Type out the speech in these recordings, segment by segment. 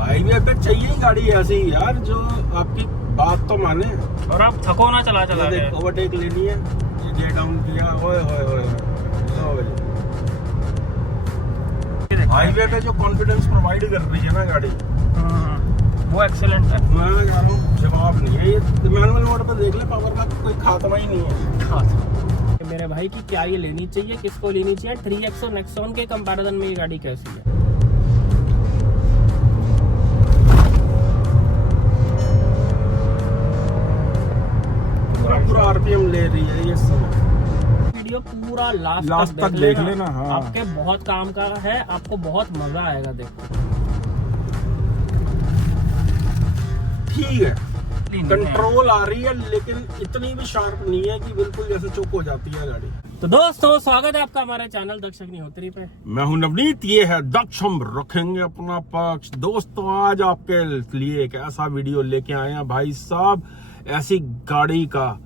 Highway पे चाहिए ही गाड़ी ऐसी यार जो आपकी बात तो माने और आप थको ना चला चला के। ओवरटेक लेनी है, ये गेट डाउन किया, ओए ओए ओए लो भाई। हाईवे पे जो कॉन्फिडेंस प्रोवाइड कर रही है ना गाड़ी, वो एक्सीलेंट है। मैं कह रहा हूँ जवाब नहीं है। ये मैनुअल मोड पर देख ले, पावर का कोई खात्मा ही नहीं है। मेरे भाई की क्या ये लेनी चाहिए, किसको लेनी चाहिए? 3X और नेक्सॉन के कंपैरिजन में ये गाड़ी कैसी है? पूरा आरपीएम ले रही है ये सब। वीडियो पूरा लास्ट तक देख लेना। हाँ, आपके बहुत काम का है, आपको बहुत मजा आएगा। देखो ठीक है, कंट्रोल आ रही है लेकिन इतनी भी शार्प नहीं है कि बिल्कुल जैसे चुप हो जाती है गाड़ी। तो दोस्तों स्वागत है आपका हमारे चैनल दक्ष अग्निहोत्री पे। मैं हूं नवनीत, ये है दक्ष, हम रखेंगे अपना पक्ष। दोस्तों आज आपके लिए एक ऐसा वीडियो लेके आए हैं भाई साहब, ऐसी गाड़ी का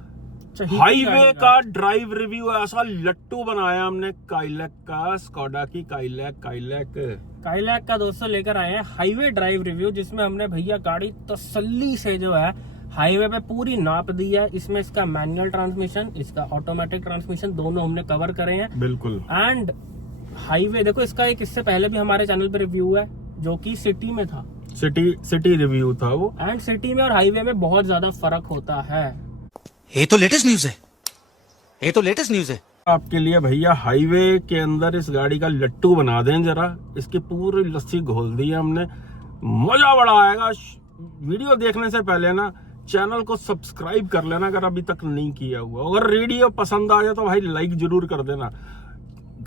हाईवे का ड्राइव रिव्यू, ऐसा लट्टू बनाया हमने काइलैक का, स्कोडा की काइलैक का दोस्तों लेकर आए हैं हाईवे ड्राइव रिव्यू, जिसमें हमने भैया गाड़ी तसल्ली से जो है हाईवे पे पूरी नाप दी है। इसमें इसका मैनुअल ट्रांसमिशन, इसका ऑटोमेटिक ट्रांसमिशन दोनों हमने कवर करे हैं बिल्कुल। एंड हाईवे देखो, इसका एक इससे पहले भी हमारे चैनल पे रिव्यू है जो कि सिटी में था, सिटी रिव्यू था वो। एंड सिटी में और हाईवे में बहुत ज्यादा फर्क होता है। ये तो लेटेस्ट न्यूज़ है। आपके लिए भैया हाईवे के अंदर इस गाड़ी का लट्टू बना दें जरा। इसकी पूरी लस्सी घोल दी है हमने, मजा बड़ा आएगा। वीडियो देखने से पहले ना चैनल को सब्सक्राइब कर लेना अगर अभी तक नहीं किया हुआ। अगर वीडियो पसंद आ जाए तो भाई लाइक जरूर कर देना।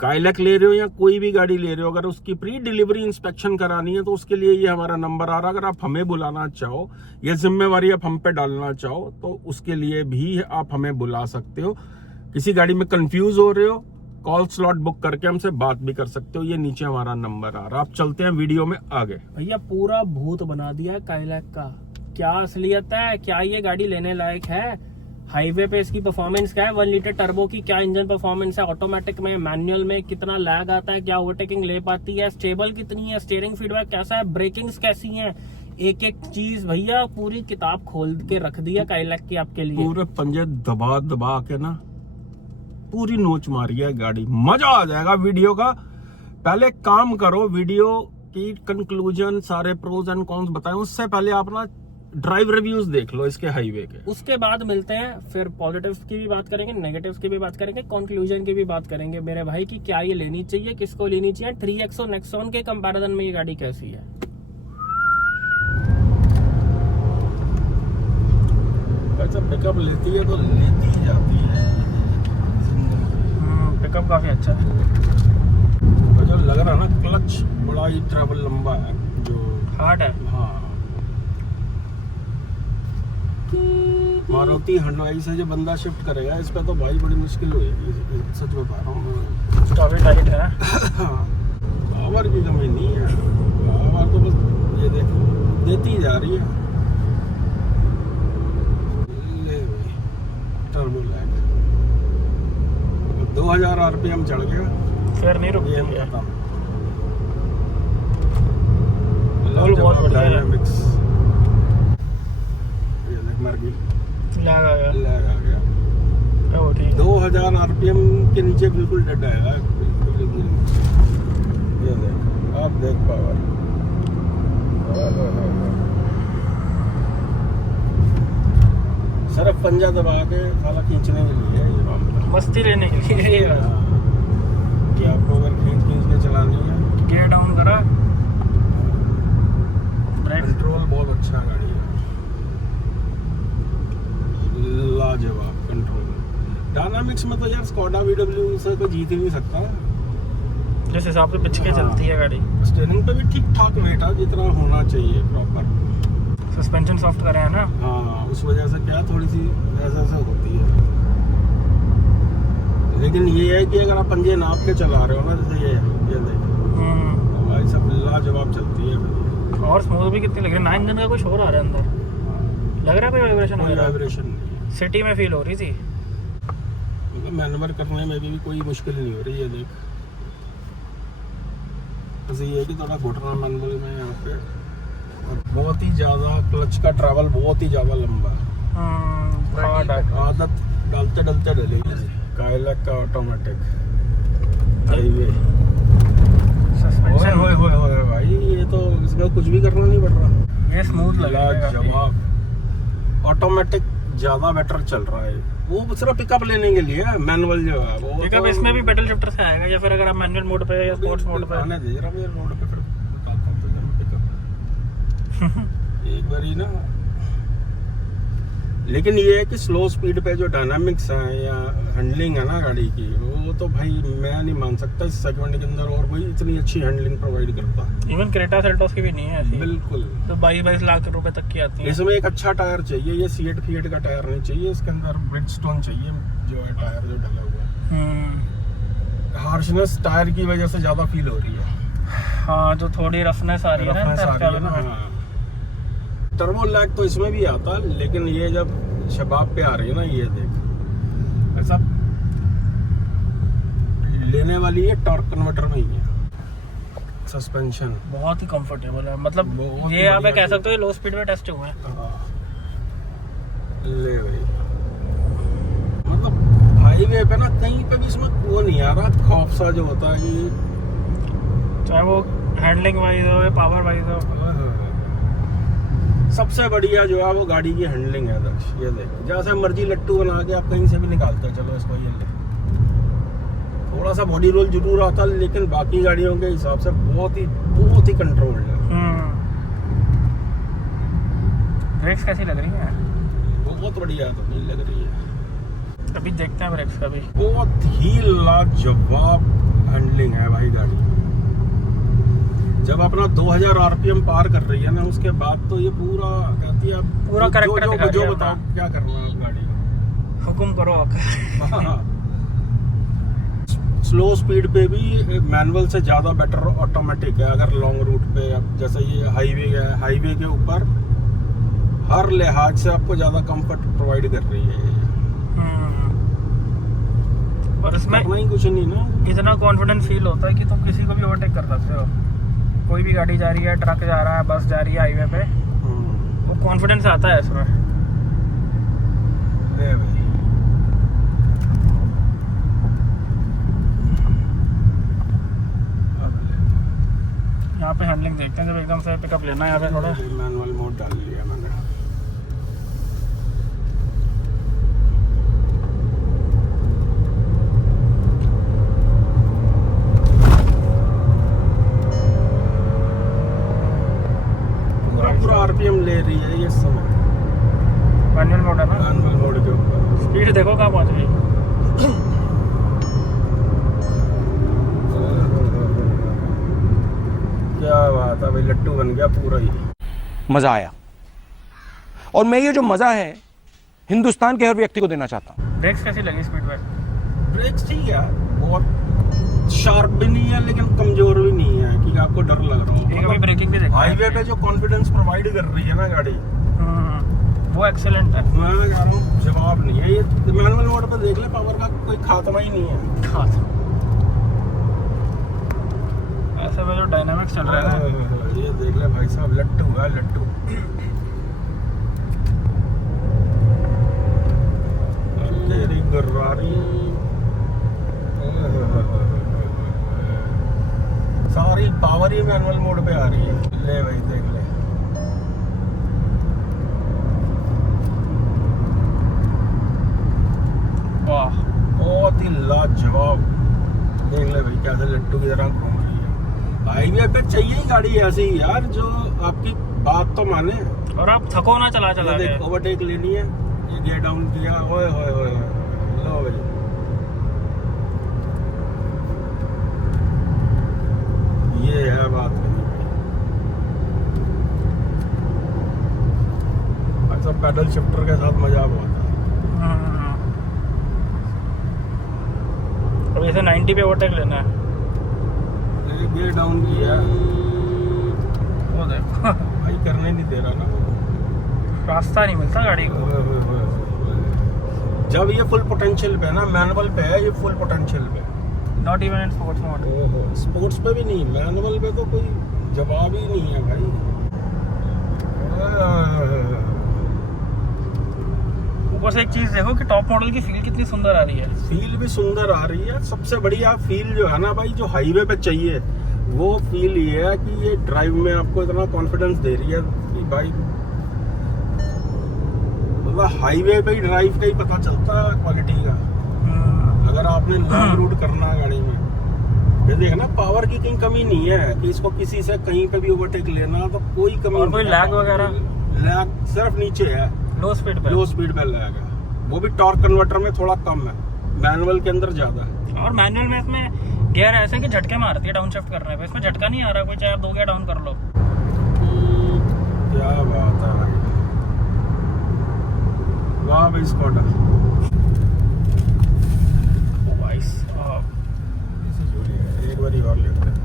काइलैक ले रहे हो या कोई भी गाड़ी ले रहे हो, अगर उसकी प्री डिलीवरी इंस्पेक्शन करानी है तो उसके लिए ये हमारा नंबर आ रहा है। अगर आप हमें बुलाना चाहो, ये जिम्मेवारी आप हम पे डालना चाहो तो उसके लिए भी आप हमें बुला सकते हो। किसी गाड़ी में कंफ्यूज हो रहे हो, कॉल स्लॉट बुक करके हमसे बात भी कर सकते हो। ये नीचे हमारा नंबर आ रहा है। आप चलते हैं वीडियो में आगे। भैया पूरा भूत बना दिया है काइलैक का। क्या असलियत है, क्या ये गाड़ी लेने लायक है? हाईवे पे इसकी परफॉर्मेंस क्या है? 1 लीटर टर्बो की क्या इंजन परफॉर्मेंस है? ऑटोमेटिक में, मैनुअल में कितना लैग आता है? क्या ओवरटेकिंग ले पाती है? स्टेबल कितनी है? स्टीयरिंग फीडबैक कैसा है? ब्रेकिंग्स कैसी हैं? एक एक चीज भैया पूरी किताब खोल के रख दी है काइलैक की आपके लिए। पूरे पंजे दबा दबा के ना पूरी नोच मारी है गाड़ी, मजा आ जाएगा वीडियो का। पहले काम करो, वीडियो की कंक्लूजन सारे प्रोज एंड कॉन्स बताएं, उससे पहले आप ना ड्राइव रिव्यूज देख लो इसके हाईवे के। उसके बाद मिलते हैं, फिर पॉजिटिव्स की भी बात करेंगे, नेगेटिव्स की भी बात करेंगे, कंक्लूजन की भी बात करेंगे। मेरे भाई की क्या ये लेनी चाहिए, किसको लेनी चाहिए? 3X और नेक्सॉन के कंपैरिजन में ये गाड़ी कैसी है? अच्छा पिकअप लेती है तो लेती ही जाती है। पिकअप काफी अच्छा है। तो जो लग रहा है ना क्लच बड़ा ही ट्रैवल लंबा है, जो हार्ड है। हाँ, मारुति हंडवाई से जो बंदा शिफ्ट करेगा इस पे तो भाई बड़ी मुश्किल होगी, सच बता रहा हूँ। काफी टाइट है। पावर की कमी नहीं है, पावर तो बस ये देखो देती जा रही है। ले भाई टर्बो लैग 2000 आरपीएम चढ़ गया, फिर नहीं रुकती है। डायनामिक्स ये देख मर गई, लैग आ गया। लैग आ गया। ओ ठीक। 2000 आरपीएम के नीचे बिल्कुल डेड आएगा। ये देख, आप देख पावर। सिर्फ पंजा दबा के साला खींचने के लिए ये मामला, मस्ती लेने के लिए। कि आपको अगर खींच के चलानी है। गियर डाउन करा, कंट्रोल बहुत अच्छा गाड़ी है, लाजवाब कंट्रोल। डायनामिक्स में तो यार स्कोडा VW से तो जीत ही नहीं सकता। जिस हिसाब से पिच के चलती है गाड़ी। स्टीयरिंग पे भी ठीक ठाक वेट है जितना होना चाहिए प्रॉपर। सस्पेंशन सॉफ्ट करे हैं ना। हाँ, उस वजह से क्या थोड़ी सी ऐसा होती है। लेकिन ये है कि अगर आप पंजे नाप के चला रहे हो ना, जैसे ये देखो भाई सब लाजवाब चलती है। और स्मूथ भी कितनी लग रही है। 9 इंजन का कुछ और आ रहा है अंदर, लग रहा है कोई वाइब्रेशन वगैरह? वाइब्रेशन नहीं, सिटी में फील हो रही थी। मैनुवर करने में भी कोई मुश्किल नहीं हो रही है। देख बस ये है कि थोड़ा घुटना मैनुअल में यहाँ पे बहुत ही ज्यादा क्लच का ट्रैवल बहुत ही ज्यादा लंबा है। आदत डालते डालते डलेगी। काइलैक का ऑटोमेटिक हाईवे। सस्पेंशन ओए होए होए भाई, ये तो इसमें कुछ भी करना नहीं पड़ रहा। ये स्मूथ लग रहा है काफी। जवाब ऑटोमेटिक ज्यादा बेटर चल रहा है। वो सिर्फ पिकअप लेने के लिए है। मैनुअल जो है वो पिकअप तो इसमें भी पेडल शिफ्टर से आएगा, या फिर अगर आप मैनुअल मोड पे या स्पोर्ट्स मोड पे। आने दे जरा मुझे रोड पे, फिर बताता हूँ तुझे पिकअप। एक बारी ना, लेकिन ये है कि स्लो स्पीड पे जो डायनामिक्स है या हैंडलिंग है ना गाड़ी की, वो तो भाई मैं नहीं मान सकता इस सेगमेंट के अंदर और कोई इतनी अच्छी हैंडलिंग प्रोवाइड करता। इवन क्रेटा सेल्टोस की भी नहीं है ऐसी। बिल्कुल। तो 22 लाख रुपए तक की आती है। इसमें एक अच्छा टायर चाहिए, ये सीएट फीएट का टायर नहीं चाहिए, इसके अंदर ब्रिजस्टोन चाहिए जो है टायर जो डला हुआ है। हार्शनेस टायर की वजह से ज्यादा फील हो रही है। हाँ, जो थोड़ी रफनेस आ रही है रफनेस आ रही है ना। ना। हाँ। टर्बो लैग तो इसमें भी आता है, लेकिन ये जब शबाब पे आ रही है ना, ये देख ऐसा लेने वाली है टॉर्क कन्वर्टर में ही है। सस्पेंशन बहुत ही कंफर्टेबल है, मतलब बहुत ये ही आप बढ़िया कह सकते हो लो स्पीड में टेस्ट हुए हैं। ले भाई, मतलब हाईवे पे ना कहीं पे भी इसमें वो नहीं आ रहा खौफ सा जो होता है कि चाहे वो हैंडलिंग वाइज हो या पावर वाइज हो। सबसे बढ़िया जो है वो गाड़ी की हैंडलिंग है दर्श। ये देख, जैसे मर्जी लट्टू बना के आप कहीं से भी निकालते हो। चलो इसको ये ले, थोड़ा सा बॉडी रोल जरूर आता है, लेकिन बाकी गाड़ियों के हिसाब से बहुत ही कंट्रोल्ड है। ब्रेक्स कैसी लग रही है? बहुत बढ़िया तो नहीं लग रही है। अभी देखते हैं ब्रेक्स का भी। बहुत ही लाजवाब हैंडलिंग है भाई गाड़ी। जब अपना 2000 आरपीएम पार कर रही है ना, उसके बाद तो ये पूरा कहती है पूरा करैक्टर दिखा रही जो है बताओ अपना। क्या करना है गाड़ी का। हुकुम करो आकर। स्लो स्पीड पे भी मैनुअल से ज़्यादा बेटर ऑटोमेटिक है। अगर लॉन्ग रूट पे, अब जैसे ये हाईवे है, हाईवे के ऊपर हर लिहाज से आपको ज़्यादा कंफर्ट प्रोवाइड कर रही है। और इसमें करना ही कुछ नहीं ना, इतना कॉन्फिडेंस फील होता है कि तुम किसी को भी ओवरटेक कर सकते हो। कोई भी गाड़ी जा रही है, ट्रक जा रहा है, बस जा रही है हाईवे पे, वो कॉन्फिडेंस आता है इसमें। ले भाई। यहाँ पे हैंडलिंग देखते हैं, जब एकदम से पिकअप लेना है यहाँ पे थोड़ा। मैनुअल मोड डाल लिया मैंने। पूरा आरपीएम ले रही है ये समय। मैनुअल मोड है ना। मैनुअल मोड के ऊपर स्पीड देखो कहाँ पहुँच गई। क्या बात है भाई, लट्टू बन गया पूरा ही। मजा आया, और मैं ये जो मजा है हिंदुस्तान के हर व्यक्ति को देना चाहता हूँ। ब्रेक्स कैसी लगी स्पीड ब्रेक? ब्रेक्स ठीक है, बहुत शार्प भी नहीं है लेकिन कमजोर भी नहीं है कि आपको डर लग रहा हो। एक अभी ब्रेकिंग भी देखते हैं। हाईवे पे जो कॉन्फिडेंस प्रोवाइड कर रही है ना गाड़ी, वो एक्सीलेंट है। मैं कह रहा हूँ जवाब नहीं है। ये मैनुअल मोड पे देख ले, पावर का कोई खात्मा ही नहीं है। ऐसे में जो डायनामिक्स चल रहा है ना, ये देख ले भाई साहब, लट्टू है लट्टू। तेरी गरारी सारी पावर ही मैनुअल मोड पे आ रही है। ले भाई देख ले, वाह, बहुत ही लाजवाब। देख ले भाई कैसे लट्टू की तरह घूम रही है। हाईवे पे चाहिए ही गाड़ी ऐसी यार जो आपकी बात तो माने। और आप थको ना चला चला के। देख ओवरटेक लेनी है, ये गियर डाउन किया, ओए होए होए, लो भाई। ये है बात नहीं भाई। अच्छा, पैडल शिफ्टर के साथ मजा बहुत आता है। अब इसे 90 पे ओवरटेक लेना है। गियर डाउन किया, वो देखो भाई करने नहीं दे रहा ना, रास्ता नहीं मिलता गाड़ी को। जब ये फुल पोटेंशियल पे है ना, मैनुअल पे है ये फुल पोटेंशियल पे। Not even in sports mode. ओहो, स्पोर्ट्स पे भी नहीं, मैनुअल पे तो कोई जवाब ही नहीं है भाई। ऊपर से एक चीज देखो कि टॉप मॉडल की फील कितनी सुंदर आ रही है। फील भी सुंदर आ रही है। सबसे बढ़िया फील जो है ना भाई, जो हाईवे पे चाहिए वो फील ये है कि ये ड्राइव में आपको इतना कॉन्फिडेंस दे रही है कि भाई मतलब हाईवे पे ही ड्राइव का ही पता चलता है क्वालिटी का। अगर आपने लॉन्ग रूट करना है गाड़ी में, ये देखना पावर की कहीं कमी नहीं है कि इसको किसी से कहीं पे भी ओवरटेक लेना तो कोई कमी और कोई लैग वगैरह? लैग सिर्फ नीचे है, लो स्पीड पे लैग है, वो भी टॉर्क कन्वर्टर में थोड़ा कम है, मैनुअल के अंदर ज्यादा है। और मैनुअल में इसमें गियर ऐसे कि झटके मारती है डाउन शिफ्ट करने पे, इसमें झटका नहीं आ रहा, कोई चाहे आप 2 गियर डाउन कर लो। क्या बात है भाई, वाह भाई स्कॉडा। भाई साहब एक बार और लेते हैं।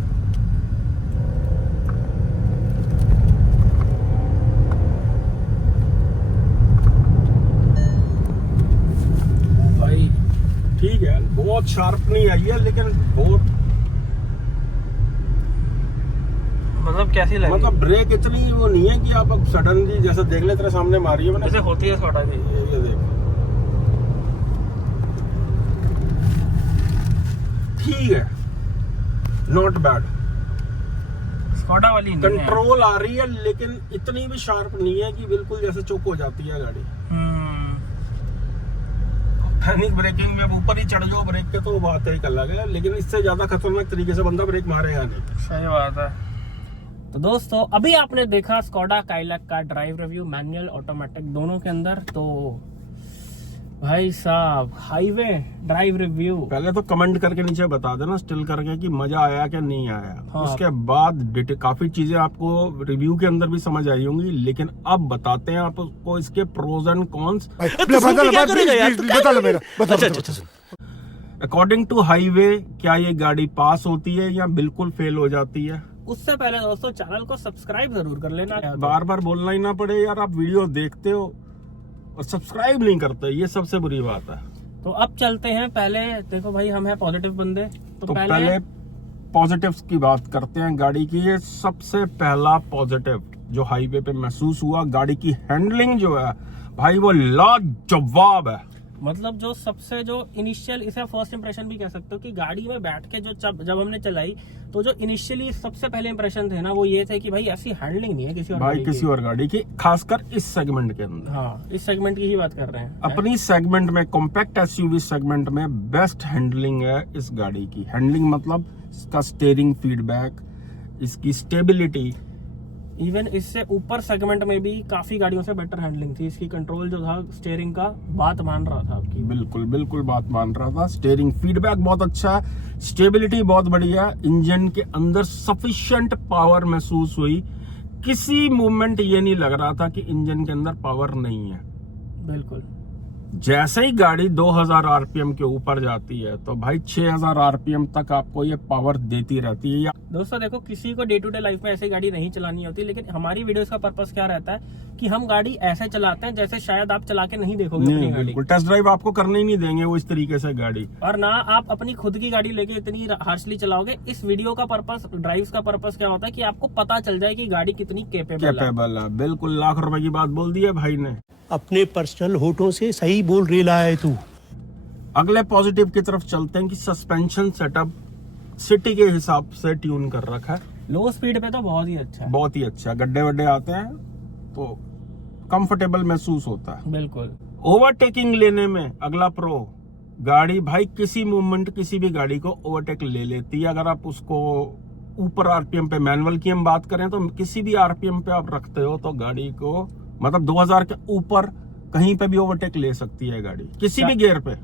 भाई ठीक है, बहुत शार्प नहीं आई है लेकिन बहुत मतलब कैसी लगी? मतलब ब्रेक इतनी वो नहीं है कि आप अब सडनली जैसे देख ले तेरे सामने मारी है मैंने, जैसे होती है स्कॉडा की। ये देख ठीक है, नॉट बैड, स्कॉडा वाली नहीं है। कंट्रोल आ रही है लेकिन इतनी भी शार्प नहीं है कि बिल्कुल जैसे चौक हो जाती है गाड़ी। पैनिक ब्रेकिंग में ऊपर ही चढ़ जाओ ब्रेक के तो बात एक अलग है, लेकिन इससे ज्यादा खतरनाक तरीके से बंदा ब्रेक मारेगा नहीं। सही बात है। तो दोस्तों अभी आपने देखा स्कॉडा काइलैक का ड्राइव रिव्यू, मैनुअल ऑटोमेटिक दोनों के अंदर। तो भाई साहब हाईवे ड्राइव रिव्यू, पहले तो कमेंट करके नीचे बता देना स्टिल करके कि मजा आया कि नहीं आया। हाँ। उसके बाद काफी चीजें आपको रिव्यू के अंदर भी समझ आई होंगी, लेकिन अब बताते हैं आपको इसके pros and cons. According to highway क्या ये गाड़ी पास होती है या बिल्कुल फेल हो जाती है? उससे पहले दोस्तों चैनल को सब्सक्राइब जरूर कर लेना। बार बार बोलना ही ना पड़े यार, आप वीडियो देखते हो और सब्सक्राइब नहीं करते, ये सबसे बुरी बात है। तो अब चलते हैं, पहले देखो भाई हम हैं पॉजिटिव बंदे, तो पहले पॉजिटिव्स की बात करते हैं गाड़ी की। ये सबसे पहला पॉजिटिव जो हाईवे पे महसूस हुआ, गाड़ी की हैंडलिंग जो है भाई वो लाजवाब है। मतलब जो सबसे जो इनिशियल, इसे फर्स्ट इंप्रेशन भी कह सकते हो कि गाड़ी में बैठ के जो जब हमने चलाई तो जो इनिशियली सबसे पहले इंप्रेशन थे ना वो ये थे कि भाई ऐसी हैंडलिंग नहीं है किसी और भाई गाड़ी किसी और गाड़ी की, खासकर इस सेगमेंट के अंदर। हाँ, इस सेगमेंट की ही बात कर रहे हैं। अपनी सेगमेंट में, कॉम्पैक्ट एसयूवी सेगमेंट में बेस्ट हैंडलिंग है इस गाड़ी की। हैंडलिंग मतलब इसका स्टीयरिंग फीडबैक, इसकी स्टेबिलिटी, इवन इससे ऊपर सेगमेंट में भी काफी गाड़ियों से बेटर हैंडलिंग थी। इसकी कंट्रोल जो था स्टीयरिंग का बात मान रहा था आपकी। बिल्कुल बिल्कुल बात मान रहा था। स्टीयरिंग फीडबैक बहुत अच्छा है, स्टेबिलिटी बहुत बढ़िया, इंजन के अंदर सफिशिएंट पावर महसूस हुई। किसी मोमेंट ये नहीं लग रहा था कि इंजन के अंदर पावर नहीं है। बिल्कुल, जैसे ही गाड़ी 2000 आरपीएम के ऊपर जाती है तो भाई 6000 आरपीएम तक आपको ये पावर देती रहती है। दोस्तों देखो किसी को डे टू डे लाइफ में ऐसी गाड़ी नहीं चलानी होती, लेकिन हमारी वीडियोस का पर्पस क्या रहता है कि हम गाड़ी ऐसे चलाते हैं जैसे शायद आप चला के नहीं देखोगे अपनी गाड़ी। बिल्कुल, टेस्ट ड्राइव आपको करने ही नहीं देंगे वो इस तरीके से गाड़ी, और ना आप अपनी खुद की गाड़ी लेके इतनी हार्शली चलाओगे। इस वीडियो का पर्पस, ड्राइव्स का पर्पस क्या होता है कि आपको पता चल जाए कि गाड़ी कितनी कैपेबल है। बिल्कुल, लाख रुपए की बात बोल दी है भाई ने। अपने पर्सनल होठों से सही बोल रहा है तू। अगले पॉजिटिव की तरफ चलते हैं कि सस्पेंशन सेटअप सिटी के हिसाब से ट्यून कर रखा है। लो स्पीड पे तो बहुत ही अच्छा है, बहुत ही अच्छा। गड्ढे वड्ढे आते हैं तो कंफर्टेबल महसूस होता है। बिल्कुल। ओवरटेकिंग लेने में अगला प्रो, गाड़ी भाई किसी मूवमेंट किसी भी गाड़ी को ओवरटेक ले लेती है। अगर आप उसको ऊपर आरपीएम पे, मैनुअल की हम बात करें तो किसी भी आरपीएम पे आप रखते हो तो गाड़ी को मतलब 2000 के ऊपर कहीं पे भी ओवरटेक ले सकती है गाड़ी, किसी भी गियर पे,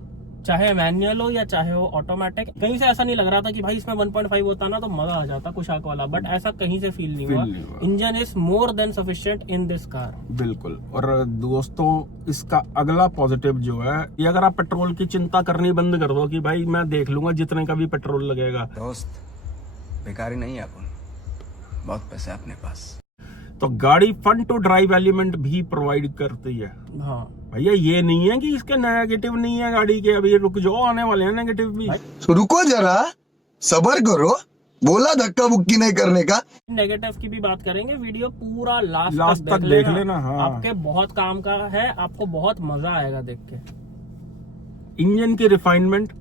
चाहे मैनुअल हो या चाहे हो ऑटोमेटिक। कहीं से ऐसा नहीं लग रहा था कि भाई इसमें 1.5 होता ना तो मजा आ जाता कुशाक वाला, बट ऐसा कहीं से फील नहीं हुआ। Engine is more than sufficient in this car. बिल्कुल। और दोस्तों इसका अगला पॉजिटिव जो है, ये अगर आप पेट्रोल की चिंता करनी बंद कर दो कि भाई मैं देख लूंगा जितने का भी पेट्रोल लगेगा, दोस्त बेकारी नहीं है अपन, बहुत पैसे अपने पास, तो गाड़ी फन टू ड्राइव एलिमेंट भी प्रोवाइड करती है। हाँ भैया ये नहीं है कि इसके नेगेटिव नहीं है गाड़ी के, अभी रुक जाओ आने वाले हैं नेगेटिव भी। तो रुको जरा, सबर करो, बोला धक्का बुक्की नहीं करने का। नेगेटिव की भी बात करेंगे, वीडियो पूरा लास्ट तक देख लेना। हाँ। आपके बहुत काम का है, आपको बहुत मजा आएगा देख के। इंजन की रिफाइनमेंट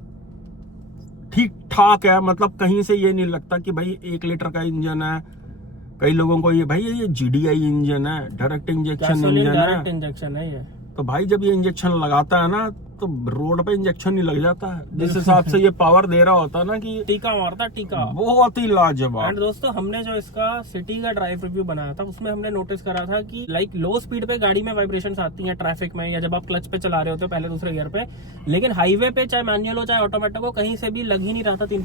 ठीक ठाक है, मतलब कहीं से ये नहीं लगता कि भाई 1 लीटर का इंजन है। कई लोगों को ये GDI इंजन है, डायरेक्ट इंजेक्शन इंजन डायरेक्ट है। इंजेक्शन है ये। तो भाई जब ये इंजेक्शन लगाता है ना तो रोड पे इंजेक्शन नहीं लग जाता है, जिस हिसाब से ये पावर दे रहा होता है ना कि टीका मारता टीका। बहुत ही लाजवाब। एंड दोस्तों, हमने जो इसका सिटी का ड्राइव रिव्यू बनाया था उसमें हमने नोटिस करा था कि लाइक लो स्पीड पे गाड़ी में वाइब्रेशंस आती हैं ट्रैफिक में, या जब आप क्लच पे चला रहे होते हो पहले दूसरे गियर पे, लेकिन हाईवे पे चाहे मैनुअल हो चाहे ऑटोमेटिक हो, कहीं से भी लग ही नहीं रहा था 3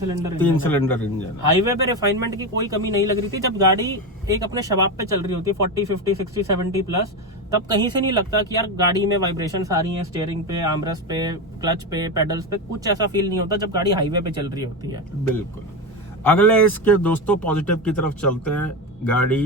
सिलेंडर इंजन। हाईवे पे रिफाइनमेंट की कोई कमी नहीं लग रही थी। जब गाड़ी एक अपने शबाब पे चल रही होती है 40, 50, 60, 70 प्लस, तब कहीं से नहीं लगता कि यार गाड़ी में वाइब्रेशंस आ रही हैं स्टीयरिंग पे, आर्मरेस्ट पे, क्लच पे, पेडल्स पे, कुछ ऐसा फील नहीं होता जब गाड़ी हाईवे पे चल रही होती है। बिल्कुल। अगले इसके दोस्तों पॉजिटिव की तरफ चलते हैं। गाड़ी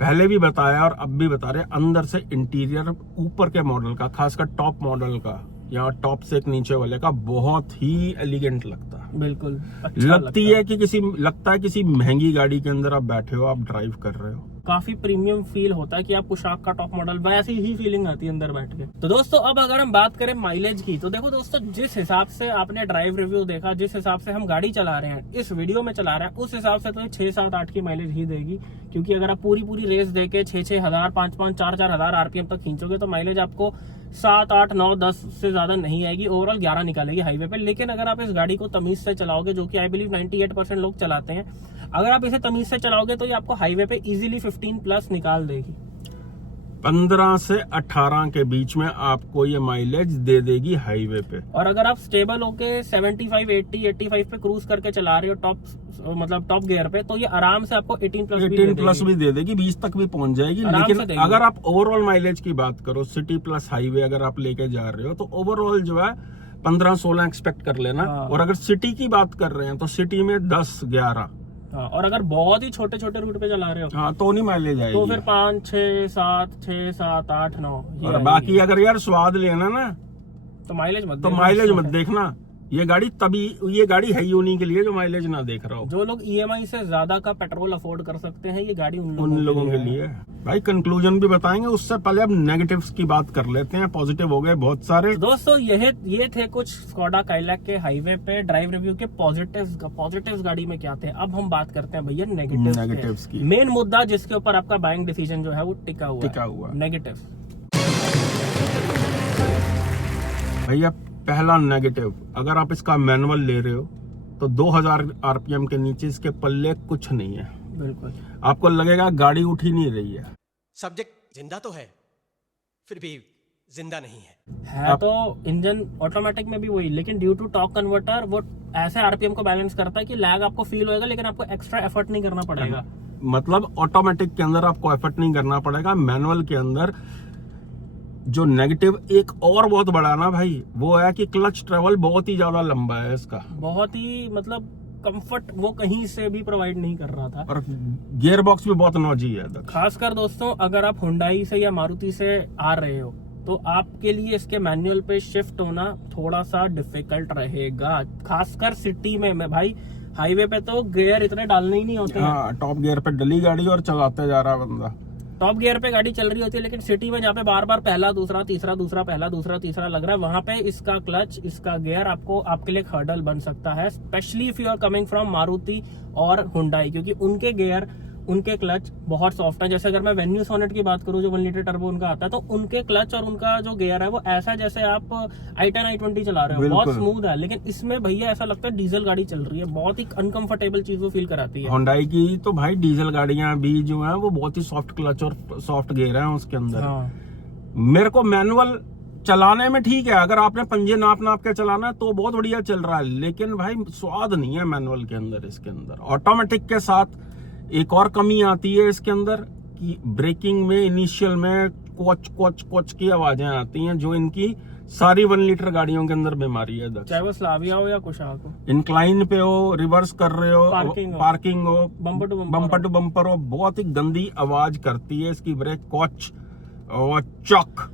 पहले भी बताया और अब भी बता रहे, अंदर से इंटीरियर ऊपर के मॉडल का, खासकर टॉप मॉडल का या टॉप से एक नीचे वाले का, बहुत ही एलिगेंट लगता है। बिल्कुल लगती है कि लगता है किसी महंगी गाड़ी के अंदर आप बैठे हो, आप ड्राइव कर रहे हो। काफी प्रीमियम फील होता है कि आप पोशाक का टॉप मॉडल, वैसी ही फीलिंग आती है अंदर बैठ के। तो दोस्तों, अब अगर हम बात करें माइलेज की, तो देखो दोस्तों, जिस हिसाब से आपने ड्राइव रिव्यू देखा, जिस हिसाब से हम गाड़ी चला रहे हैं, इस वीडियो में चला रहे हैं, उस हिसाब से तो ये 6, 7, 8 की माइलेज ही देगी। क्योंकि अगर आप पूरी रेस देके 6 हजार, 5 4 हजार RPM तक खींचोगे तो माइलेज आपको 7, 8, 9, 10 से ज्यादा नहीं आएगी। ओवरऑल 11 निकालेगी हाईवे पे। लेकिन अगर आप इस गाड़ी को तमीज से चलाओगे, जो कि आई बिलीव 98% लोग चलाते हैं, अगर आप इसे तमीज से चलाओगे तो ये आपको हाईवे पे इजीली 15 प्लस निकाल देगी। 15 से 18 के बीच में आपको ये माइलेज दे देगी हाईवे पे। और अगर आप स्टेबल होके 75, 80, 85 पे क्रूज करके चला रहे हो टॉप गियर पे, तो ये आराम से आपको 18 प्लस भी दे देगी, 20 तक भी पहुंच जाएगी। लेकिन अगर आप ओवरऑल माइलेज की बात करो, सिटी प्लस हाईवे अगर आप लेके जा रहे हो, तो ओवरऑल जो है 15-16 एक्सपेक्ट कर लेना। और अगर सिटी की बात कर रहे हैं तो सिटी में 10-11। और अगर बहुत ही छोटे रूट पे चला रहे हो, हाँ, तो नहीं माइलेज आएगी। तो फिर 5, 6, 7, 8, 9। और बाकी अगर यार स्वाद लेना ना, तो माइलेज मत देखना। ये गाड़ी है ही उन्हीं के लिए जो माइलेज ना देख रहा हो। जो लोग EMI से ज्यादा का पेट्रोल अफोर्ड कर सकते हैं, ये गाड़ी उन लोगों के लिए। भाई कंक्लूजन भी बताएंगे, उससे पहले अब नेगेटिव्स की बात कर लेते हैं। पॉजिटिव हो गए बहुत सारे। दोस्तों, ये थे कुछ स्कोडा काइलैक के हाईवे पे ड्राइव रिव्यू के पॉजिटिव्स गाड़ी में क्या थे। अब हम बात करते हैं भैया नेगेटिव्स की। मेन मुद्दा जिसके ऊपर आपका बाइंग डिसीजन जो है वो टिका हुआ नेगेटिव। भैया पहला नेगेटिव, अगर आप इसका मैनुअल ले रहे हो तो 2000 RPM के नीचे इसके पल्ले कुछ नहीं है। बिल्कुल, आपको लगेगा गाड़ी उठ ही नहीं रही है। सब्जेक्ट जिंदा तो है, फिर भी जिंदा नहीं है तो इंजन ऑटोमेटिक में भी वही, लेकिन ड्यू टू टॉर्क कन्वर्टर वो ऐसे RPM को बैलेंस करता है कि लैग आपको फील होगा, लेकिन आपको एक्स्ट्रा एफर्ट नहीं करना पड़ेगा। मतलब ऑटोमेटिक के अंदर आपको एफर्ट नहीं करना पड़ेगा। मैनुअल के अंदर जो नेगेटिव एक और बहुत बड़ा ना भाई, वो है कि क्लच ट्रेवल बहुत ही ज्यादा लंबा है इसका। बहुत ही मतलब कंफर्ट वो कहीं से भी प्रोवाइड नहीं कर रहा था। और गियर बॉक्स भी बहुत नॉजी है। खासकर दोस्तों, अगर आप हुंडई से या मारुति से आ रहे हो तो आपके लिए इसके मैनुअल पे शिफ्ट होना थोड़ा सा डिफिकल्ट रहेगा, खासकर सिटी में। भाई हाईवे पे तो गियर इतने डालने ही नहीं होते। हाँ, टॉप गियर पे डली गाड़ी और चलाते जा रहा बंदा। टॉप गियर पे गाड़ी चल रही होती है, लेकिन सिटी में जहाँ पे बार बार पहला दूसरा तीसरा दूसरा पहला दूसरा तीसरा लग रहा है, वहां पे इसका क्लच, इसका गियर आपके लिए एक हर्डल बन सकता है, specially if you are coming from Maruti और हुंडई, क्योंकि उनके गियर, उनके क्लच बहुत सॉफ्ट है। जैसे अगर मैं वेन्यू सोनेट की बात करूं, जो 1 लीटर टर्बो उनका आता है, तो उनके क्लच और उनका जो गियर है वो ऐसा जैसे आप i10 i20 चला रहे हो, बहुत स्मूथ है। लेकिन इसमें भैया ऐसा लगता है डीजल गाड़ी चल रही है, बहुत ही अनकंफर्टेबल चीज वो फील कराती है। होंडाई की तो भाई डीजल गाड़ियां भी जो है वो बहुत ही सॉफ्ट क्लच और सॉफ्ट गियर है उसके अंदर। हाँ। मेरे को मैनुअल चलाने में ठीक है, अगर आपने पंजे नाप के चलाना है तो बहुत बढ़िया चल रहा है, लेकिन भाई स्वाद नहीं है मैनुअल के अंदर। इसके अंदर ऑटोमेटिक के साथ एक और कमी आती है इसके अंदर कि ब्रेकिंग में इनिशियल में कोच की आवाजें आती हैं, जो इनकी सारी 1 लीटर गाड़ियों के अंदर बीमारी है। चाहे वो स्लाविया हो या कुशाक हो, इंक्लाइन पे हो, रिवर्स कर रहे हो, पार्किंग हो, बम्पर टू बम्पर हो, बहुत ही गंदी आवाज करती है इसकी ब्रेक, कोच और चॉक।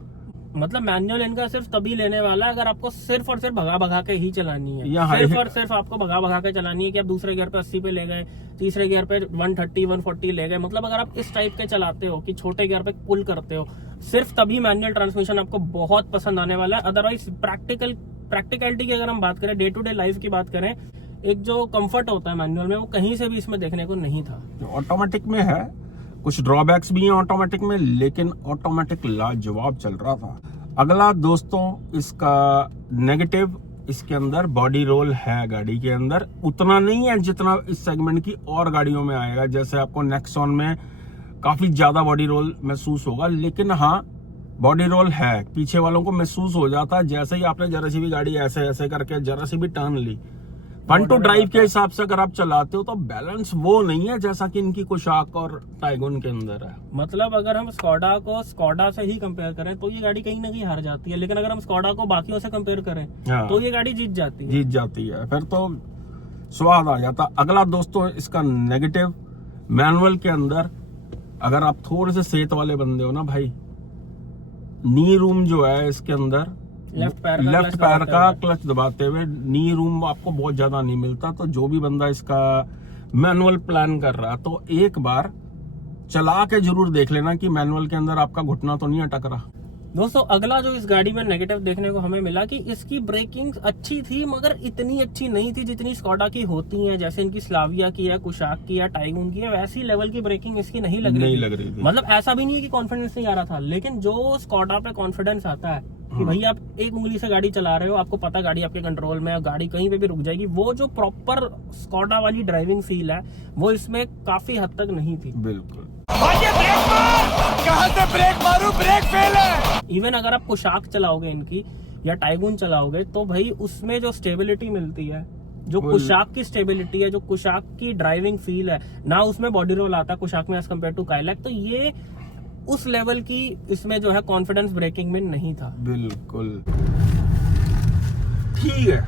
मतलब मैनुअल इनका सिर्फ तभी लेने वाला है अगर आपको सिर्फ और सिर्फ भगा भगा के ही चलानी है। या सिर्फ हाई- और सिर्फ आपको भगा भगा के चलानी है कि आप दूसरे गियर पे 80 पे ले गए, तीसरे गियर पे 130 140 ले गए। मतलब अगर आप इस टाइप के चलाते हो कि छोटे गियर पे पुल करते हो, सिर्फ तभी मैनुअल ट्रांसमिशन आपको बहुत पसंद आने वाला है। अदरवाइज प्रैक्टिकलिटी की अगर हम बात करें, डे टू डे लाइफ की बात करें, एक जो कंफर्ट होता है मैनुअल में वो कहीं से भी इसमें देखने को नहीं था। ऑटोमेटिक में है, कुछ ड्रॉबैक्स भी हैं ऑटोमेटिक में, लेकिन ऑटोमेटिक लाजवाब चल रहा था। अगला दोस्तों इसका नेगेटिव, इसके अंदर बॉडी रोल है गाड़ी के अंदर, उतना नहीं है जितना इस सेगमेंट की और गाड़ियों में आएगा। जैसे आपको नेक्सॉन में काफी ज्यादा बॉडी रोल महसूस होगा, लेकिन हाँ बॉडी रोल है, पीछे वालों को महसूस हो जाता है। जैसे ही आपने जरा सी भी गाड़ी ऐसे ऐसे करके जरा सी भी टर्न ली, फन टू ड्राइव के हिसाब से अगर आप चलाते हो तो बैलेंस वो नहीं है जैसा कि इनकी कुशाक और टाइगुन के अंदर है। मतलब अगर हम स्कोडा को स्कोडा से ही कंपेयर करें तो ये गाड़ी कहीं ना कहीं हार जाती है, लेकिन अगर हम स्कोडा को बाकियों से कंपेयर करें हाँ। तो ये गाड़ी जीत जाती है। जीत जाती है, फिर तो स्वाद आ जाता। अगला दोस्तों इसका नेगेटिव, मैनुअल के अंदर अगर आप थोड़े से सेहत वाले बंदे हो ना भाई, नी रूम जो है इसके अंदर लेफ्ट पैर का क्लच दबाते हुए नी रूम आपको बहुत ज्यादा नहीं मिलता। तो जो भी बंदा इसका मैनुअल प्लान कर रहा है तो एक बार चला के जरूर देख लेना कि मैनुअल के अंदर आपका घुटना तो नहीं अटक रहा। दोस्तों अगला जो इस गाड़ी में नेगेटिव देखने को हमें मिला कि इसकी ब्रेकिंग अच्छी थी मगर इतनी अच्छी नहीं थी जितनी स्कोडा की होती है। जैसे इनकी स्लाविया की है, कुशाक की है, टाइगुन की है, वैसी लेवल की ब्रेकिंग इसकी नहीं लग रही थी। मतलब ऐसा भी नहीं है कि कॉन्फिडेंस नहीं आ रहा था, लेकिन जो स्कोडा पे कॉन्फिडेंस आता है कि भाई आप एक उंगली से गाड़ी चला रहे हो, आपको पता गाड़ी आपके कंट्रोल में है, गाड़ी कहीं पे भी रुक जाएगी, वो जो प्रॉपर स्कोडा वाली ड्राइविंग फील है वो इसमें काफी हद तक नहीं थी। बिल्कुल। कहां से ब्रेक मारूं, ब्रेक फेल है। इवन अगर आप कुशाक चलाओगे इनकी या टाइगुन चलाओगे तो भाई उसमें जो स्टेबिलिटी मिलती है, जो कुशाक की स्टेबिलिटी है, जो कुशाक की ड्राइविंग फील है ना, उसमें बॉडी रोल आता है कुशाक में एज कम्पेयर टू काइलैक। तो ये उस लेवल की इसमें जो है कॉन्फिडेंस ब्रेकिंग में नहीं था। बिल्कुल ठीक है,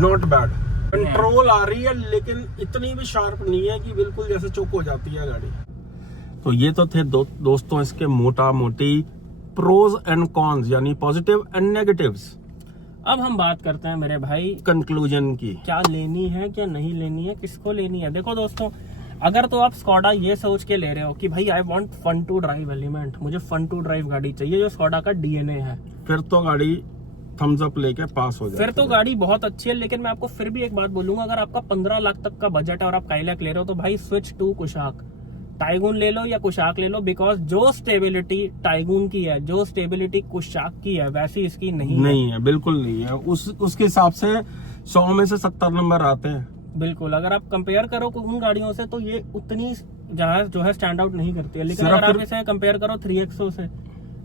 नॉट बैड, कंट्रोल आ रही है, लेकिन इतनी भी शार्प नहीं है कि बिल्कुल जैसे चुप हो जाती है गाड़ी। तो ये तो थे दोस्तों इसके मोटा मोटी प्रोज एंड कॉन्स, यानी पॉजिटिव एंड नेगेटिव्स। अब हम बात करते हैं मेरे भाई कंक्लूजन की, क्या लेनी है क्या नहीं लेनी है, किसको लेनी है। देखो दोस्तों, अगर तो आप स्कोडा ये सोच के ले रहे हो कि भाई I want fun to drive element, मुझे फन टू ड्राइव गाड़ी चाहिए जो स्कोडा का डीएनए है, फिर तो गाड़ी थम्स अप लेके पास हो जाए। फिर तो गाड़ी बहुत अच्छी है। लेकिन मैं आपको फिर भी एक बात बोलूंगा, अगर आपका 15 लाख तक का बजट है और आप काइलैक ले रहे हो तो भाई स्विच टू कुशाक, टाइगुन ले लो या कुशाक ले लो, बिकॉज जो स्टेबिलिटी टाइगुन की है, जो स्टेबिलिटी कुशाक की है, वैसी इसकी नहीं है, बिल्कुल नहीं है। उसके हिसाब से 100 में से 70 नंबर आते हैं। बिल्कुल, अगर आप कंपेयर करो उन गाड़ियों से तो ये उतनी जहां जो है स्टैंड आउट नहीं करती है। लेकिन अगर आप इसे कंपेयर करो 3XO से,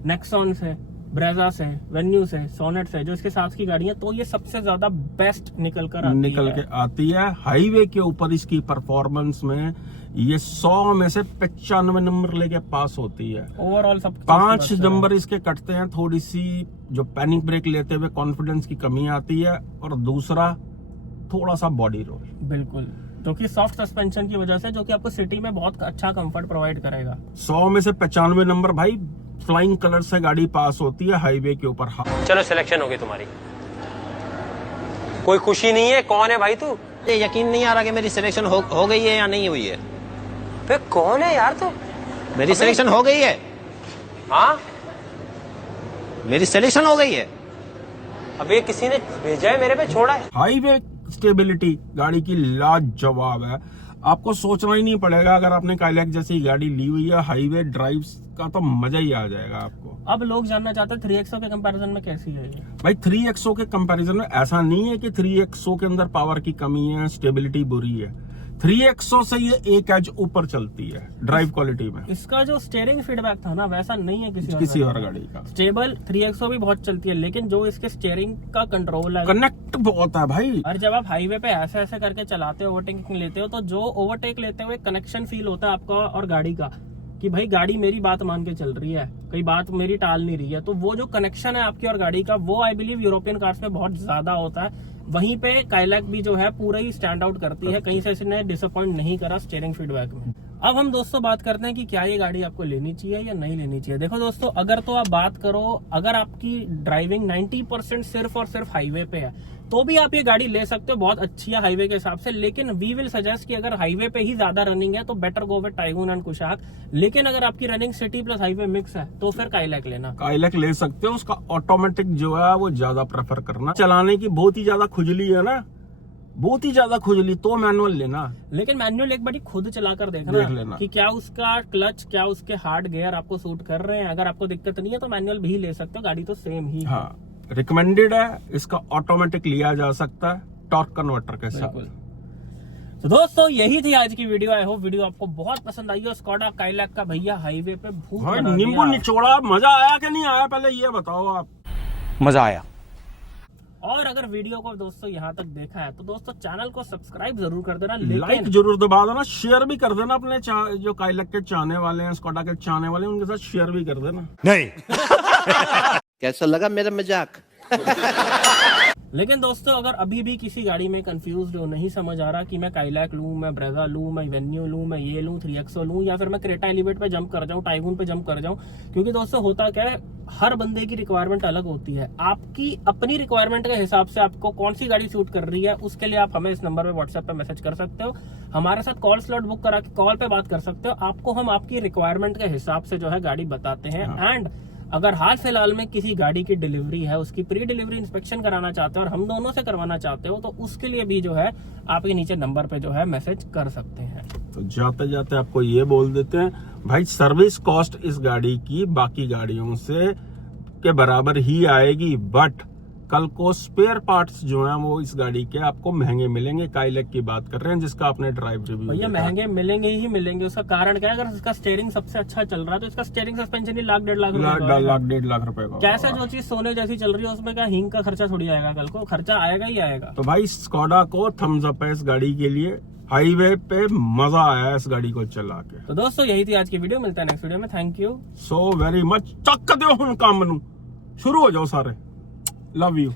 नेक्सॉन से, ब्रेजा से, वेन्यू से, सोनेट से, जो इसके साथ की गाड़ियां, तो ये सबसे ज्यादा बेस्ट निकल के आती है। हाईवे के ऊपर इसकी परफॉर्मेंस में ये 100 में से 95 नंबर लेके पास होती है। ओवरऑल सब 5 नंबर इसके कटते हैं, थोड़ी सी जो पैनिक ब्रेक लेते हुए कॉन्फिडेंस की कमी आती है, और दूसरा थोड़ा सा बॉडी रोल। बिल्कुल, जो कि सॉफ्ट सस्पेंशन की वजह से, जो कि आपको सिटी में बहुत अच्छा कंफर्ट प्रोवाइड करेगा। 100 में से 95 नंबर भाई फ्लाइंग कलर से गाड़ी पास होती है हाईवे के ऊपर। चलो सिलेक्शन हो गई तुम्हारी, कोई खुशी नहीं है। कौन है भाई तू? ये यकीन नहीं आ रहा कि मेरी सिलेक्शन हो गई है या नहीं हुई है। फिर कौन है यार तू? मेरी सिलेक्शन हो गई है। हाँ, मेरी सिलेक्शन हो गई है। अब ये किसी ने भेजा है मेरे पे, छोड़ा है। हाईवे स्टेबिलिटी गाड़ी की लाजवाब है, आपको सोचना ही नहीं पड़ेगा। अगर आपने काइलैक जैसी गाड़ी ली हुई है, हाईवे ड्राइव का तो मजा ही आ जाएगा आपको। अब लोग जानना चाहते हैं 3XO के कंपैरिजन में कैसी है ये? भाई 3XO के कंपैरिजन में ऐसा नहीं है कि 3XO के अंदर पावर की कमी है, स्टेबिलिटी बुरी है। 3XO से ये एक एज ऊपर चलती है ड्राइव क्वालिटी में। इसका जो स्टीयरिंग फीडबैक था ना, वैसा नहीं है किसी और गाड़ी का। स्टेबल 3XO भी बहुत चलती है, लेकिन जो इसके स्टीयरिंग का कंट्रोल है, कनेक्ट बहुत है भाई। और जब आप हाईवे पे ऐसे ऐसे करके चलाते हो, ओवरटेकिंग लेते हो, तो जो ओवरटेक लेते हुए कनेक्शन फील होता है आपका और गाड़ी का, कि भाई गाड़ी मेरी बात मान के चल रही है, कोई बात मेरी टाल नहीं रही है, तो वो जो कनेक्शन है आपकी और गाड़ी का, वो आई बिलीव यूरोपियन कार्स में बहुत ज्यादा होता है। वहीं पे काइलैक भी जो है पूरा ही स्टैंड आउट करती है, कहीं से इसने डिसअपॉइंट नहीं करा स्टीयरिंग फीडबैक में। अब हम दोस्तों बात करते हैं कि क्या ये गाड़ी आपको लेनी चाहिए या नहीं लेनी चाहिए। देखो दोस्तों, अगर तो आप बात करो, अगर आपकी ड्राइविंग 90% सिर्फ और सिर्फ हाईवे पे है तो भी आप ये गाड़ी ले सकते हो, बहुत अच्छी है हाईवे के हिसाब से। लेकिन वी विल सजेस्ट कि अगर हाईवे पे ही ज्यादा रनिंग है तो better go with tycoon and Kushaq. लेकिन अगर आपकी running city plus highway mix है तो फिर काइलैक लेना। काइलैक ले सकते हो, उसका ऑटोमेटिक जो है वो ज्यादा प्रेफर करना। चलाने की बहुत ही ज्यादा खुजली है ना, बहुत ही ज्यादा खुजली, तो मैनुअल लेना। लेकिन मैनुअल एक बार खुद चलाकर देख देखना लेना कि क्या उसका क्लच, क्या उसके हार्ड गियर आपको सूट कर रहे हैं। अगर आपको दिक्कत नहीं है तो मैनुअल भी ले सकते हो, गाड़ी तो सेम ही है। हाँ, रिकमेंडेड है। इसका ऑटोमेटिक लिया जा सकता है टॉर्क कन्वर्टर के साथ। तो दोस्तों यही थी आज की वीडियो। आई होप वीडियो आपको बहुत पसंद आई हो। स्कोडा काइलैक का भैया हाईवे पे भूत भाई बना नींबू दिया। निचोड़ा, मजा आया कि नहीं आया पहले ये बताओ आप। मजा आया। और अगर वीडियो को दोस्तों यहाँ तक देखा है तो दोस्तों चैनल को सब्सक्राइब जरूर कर देना। लाइक लेकिन जरूर दबा देना, शेयर भी कर देना अपने जो काइलैक के चाहने वाले हैं, स्कोडा के चाहने वाले हैं, उनके साथ शेयर भी कर देना। नहीं। कैसा लगा मेरा मजाक? लेकिन दोस्तों अगर अभी भी किसी गाड़ी में कंफ्यूज हो, नहीं समझ आ रहा कि मैं काइलैक लूं, मैं ब्रेजा लूं, मैं वेन्यू लूं, मैं ये लूं, 3XO लूं, या फिर मैं क्रेटा एलिवेट पे जंप कर जाऊं, टाइगून पे जंप कर जाऊं, क्योंकि दोस्तों होता क्या है, हर बंदे की रिक्वायरमेंट अलग होती है। आपकी अपनी रिक्वायरमेंट के हिसाब से आपको कौन सी गाड़ी सूट कर रही है, उसके लिए आप हमें इस नंबर पे व्हाट्सएप पे मैसेज कर सकते हो। हमारे साथ कॉल स्लॉट बुक करा के कॉल पे बात कर सकते हो। आपको हम आपकी रिक्वायरमेंट के हिसाब से जो है गाड़ी बताते हैं। एंड अगर हाल फिलहाल में किसी गाड़ी की डिलीवरी है, उसकी प्री डिलीवरी इंस्पेक्शन कराना चाहते हो और हम दोनों से करवाना चाहते हो, तो उसके लिए भी जो है आपके नीचे नंबर पे जो है मैसेज कर सकते हैं। तो जाते जाते आपको ये बोल देते हैं भाई, सर्विस कॉस्ट इस गाड़ी की बाकी गाड़ियों से के बराबर ही आएगी, बट कल को स्पेयर पार्ट्स जो हैं वो इस गाड़ी के आपको महंगे मिलेंगे। काइलैक की बात कर रहे हैं जिसका आपने ड्राइव रिव्यू भैया महंगे मिलेंगे ही मिलेंगे। उसका कारण क्या है, अगर इसका स्टीयरिंग सबसे अच्छा चल रहा है तो इसका स्टीयरिंग सस्पेंशन ही लाख डेढ़ लाख डेढ़ लाख रुपए का। कैसे जो चीज सोने जैसी चल रही है उसमें क्या हींग का खर्चा थोड़ी आएगा, कल को खर्चा आएगा ही आएगा। तो भाई स्कोडा को थम्स अप है इस गाड़ी के लिए। हाईवे पे मजा आया इस गाड़ी को चला के। तो दोस्तों यही थी आज की वीडियो, मिलता है नेक्स्ट वीडियो में। Thank you so very much. चक दो हम काम शुरू हो जाओ सारे। Love you.